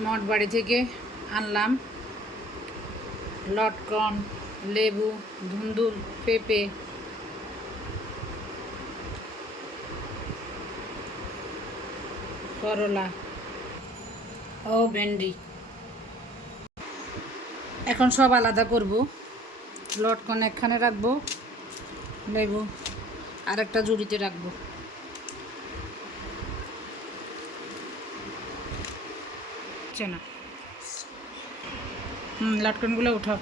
মঠ বাড়ি থেকে আনলাম লটকন, লেবু, ধুন্দুল, পেঁপে, করলা ও ভেন্ডি। এখন সব আলাদা করব। লটকন একখানে রাখবো, লেবু আর একটা ঝুড়িতে রাখবো। না লটকনগুলো উঠাও।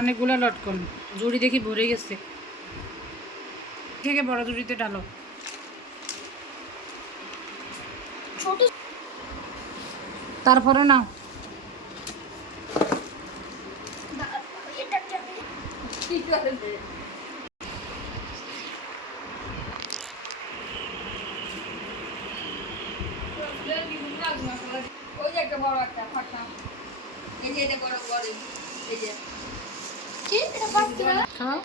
অনেকগুলো লটকন, ঝুড়ি দেখি ভরে গেছে। থেকে বড় ঝুড়িতে ডালো। তারপরে নাও। ওই যে একটা বড় একটা ফাটা, এই যে এটা বড় বড়, এই যে কি এটা ফাটছে না। খাও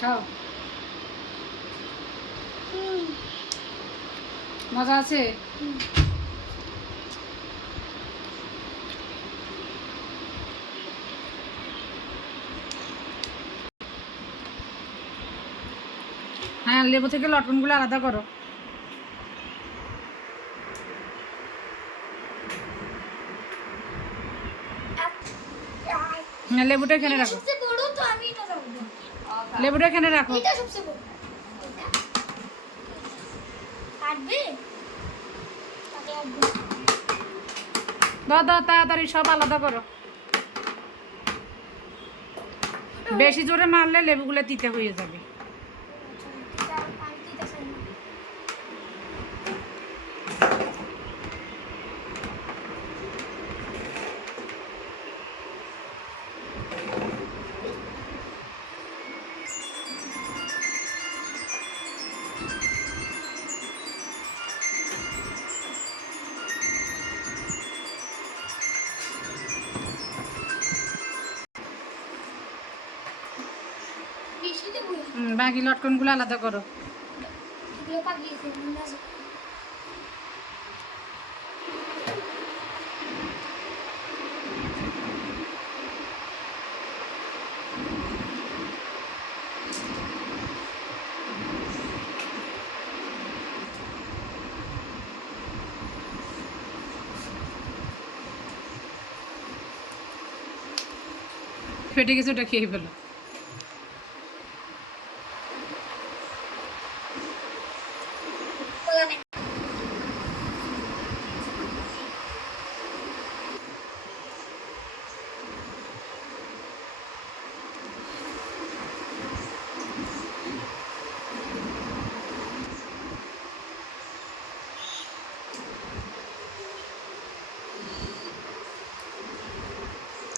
খাও, মজা আছে। হ্যাঁ, লেবু থেকে লটকনগুলো আলাদা করো। হ্যাঁ, লেবুটা এখানে রাখো। সবচেয়ে বড় তো আমি এটা রাখবো। লেবুটা এখানে রাখো। এটা সবচেয়ে বড়। কাটবে? দাও দাও, তাড়াতাড়ি সব আলাদা করো। বেশি জোরে মারলে লেবুগুলো তিতে হয়ে যাবে। বাকি লটকনগুলো আলাদা করো। ফেটে গেছে, ওটা খেয়ে ফেলো।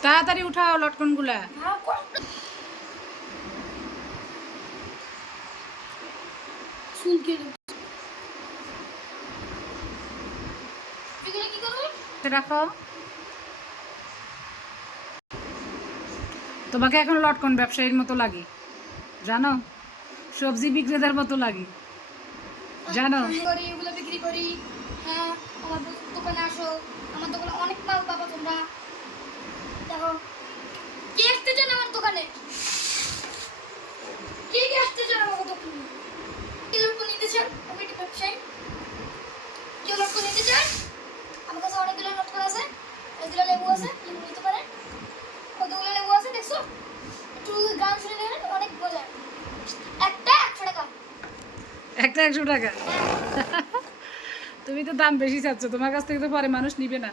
তাড়াতাড়ি উঠাও লটকনগুলা। রাখো। তোমাকে এখন লটকন ব্যবসায়ীর মতো লাগে, জানো? সবজি বিক্রেতার মতো লাগে, জানো? এগুলো বিক্রি করি। হ্যাঁ, আমার দোকানে আসো, আমার দোকানে অনেক মাল পাবো তোমরা। দেখো কে আসতে চান আমার দোকানে, কে কে আসতে চান আমার দোকানে? কে লটকন নিতে চান? আমি একটা ব্যবসায়ী। কে লটকন নিতে চান? আমার কাছে অনেকগুলো লটকন আছে, এগুলো লেবু আছে, লেবু নিতে পারেন। কতগুলো লেবু আছে দেখছো? একটু গান শুনে নেবেন, অনেক মজা। একটা 100 টাকা। একটা 100 টাকা? তুমি তো দাম বেশি চাচ্ছ, তোমার কাছ থেকে তো পরে মানুষ নিবে না।